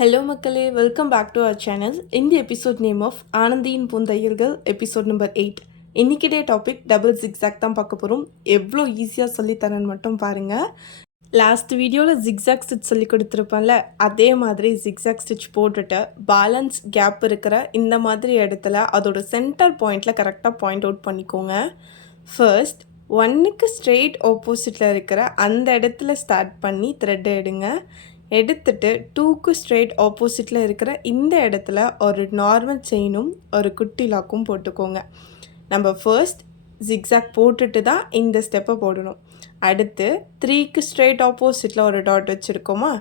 Hello மக்களே, welcome back to our channel. இந்த episode name of ஆனந்தியின் பூந்தையர்கள் எபிசோட் நம்பர் 8. இன்றைக்கிட்டே டாபிக் டபுள் ஜிக்ஸாக் தான் பார்க்க போகிறோம். எவ்வளோ ஈஸியாக சொல்லித்தரேன்னு மட்டும் பாருங்கள். லாஸ்ட் வீடியோவில் ஜிக்ஸாக் ஸ்டிச் சொல்லி கொடுத்துருப்பேன்ல, அதே மாதிரி ஜிக்ஸாக் ஸ்டிச் போட்டுட்டு பேலன்ஸ் கேப் இருக்கிற இந்த மாதிரி இடத்துல அதோட சென்டர் பாயிண்டில் கரெக்டாக பாயிண்ட் அவுட் பண்ணிக்கோங்க. ஃபர்ஸ்ட் 1க்கு ஸ்ட்ரெயிட் ஆப்போசிட்டில் இருக்கிற அந்த இடத்துல ஸ்டார்ட் பண்ணி த்ரெட்டை எடுத்துட்டு 2க்கு ஸ்ட்ரெயிட் ஆப்போசிட்டில் இருக்கிற இந்த இடத்துல ஒரு நார்மல் செயினும் ஒரு குட்டி லாக்கும் போட்டுக்கோங்க. நம்ம ஃபர்ஸ்ட் ஜிக்ஸாக் போட்டுட்டு தான் இந்த ஸ்டெப்பை போடணும். அடுத்து 3க்கு ஸ்ட்ரெயிட் ஆப்போசிட்டில் ஒரு டாட் வச்சுருக்கோமா,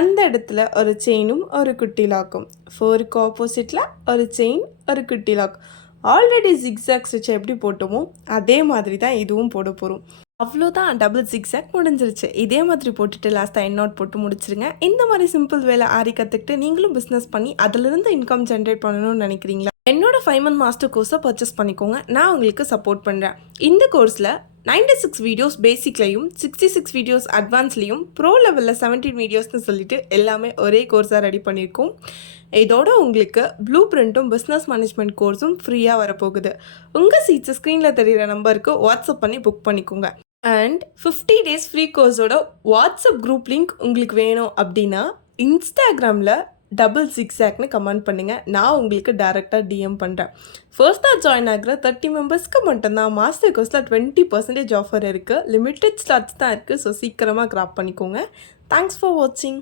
அந்த இடத்துல ஒரு செயினும் ஒரு குட்டி லாக்கும். 4க்கு ஆப்போசிட்டில் ஒரு செயின் ஒரு குட்டி லாக். ஆல்ரெடி ஜிக்ஸாக் ஸ்டிச் எப்படி போட்டோமோ அதே மாதிரி தான் இதுவும் போட போகிறோம். அவ்வளோதான், டபுள் ஜிக்ஸாக் முடிஞ்சிருச்சு. இதே மாதிரி போட்டுட்டு லாஸ்ட்டாக என் நோட் போட்டு முடிச்சிருங்க. இந்த மாதிரி சிம்பிள் வேலை ஆரி கற்றுக்கிட்டு நீங்களும் பிஸ்னஸ் பண்ணி அதிலிருந்து இன்கம் ஜென்ரேட் பண்ணணும்னு நினைக்கிறீங்களா? என்னோட 5 month மாஸ்டர் கோர்ஸை பர்ச்சேஸ் பண்ணிக்கோங்க. நான் உங்களுக்கு சப்போர்ட் பண்ணுறேன். இந்த கோர்ஸில் 96 வீடியோஸ் பேசிக்லையும் 66 வீடியோஸ் அட்வான்ஸ்லேயும் ப்ரோ லெவலில் 17 வீடியோஸ்னு சொல்லிட்டு எல்லாமே ஒரே கோர்ஸாக ரெடி பண்ணியிருக்கோம். இதோட உங்களுக்கு ப்ளூ பிரிண்ட்டும் பிஸ்னஸ் மேனேஜ்மெண்ட் கோர்ஸும் ஃப்ரீயாக வரப்போகுது. உங்கள் சீட்ஸை ஸ்க்ரீனில் தெரிகிற நம்பருக்கு வாட்ஸ்அப் பண்ணி புக் பண்ணிக்கோங்க. அண்ட் 50 days ஃப்ரீ கோர்ஸோட வாட்ஸ்அப் குரூப் லிங்க் உங்களுக்கு வேணும் அப்படின்னா இன்ஸ்டாகிராமில் டபுள் ஜிக்ஸாக்னு கமெண்ட் பண்ணுங்கள். நான் உங்களுக்கு டேரெக்டாக டிஎம் பண்ணுறேன். ஃபர்ஸ்ட்டாக ஜாயின் ஆகிற 30 மெம்பர்ஸ்க்கு மட்டும்தான் மாஸ்டர் கோர்ஸில் 20% ஆஃபர் இருக்குது. லிமிட்டட் ஸ்லாட்ஸ் தான் இருக்குது. ஸோ சீக்கிரமாக கிராப் பண்ணிக்கோங்க. தேங்க்ஸ் ஃபார் வாட்சிங்.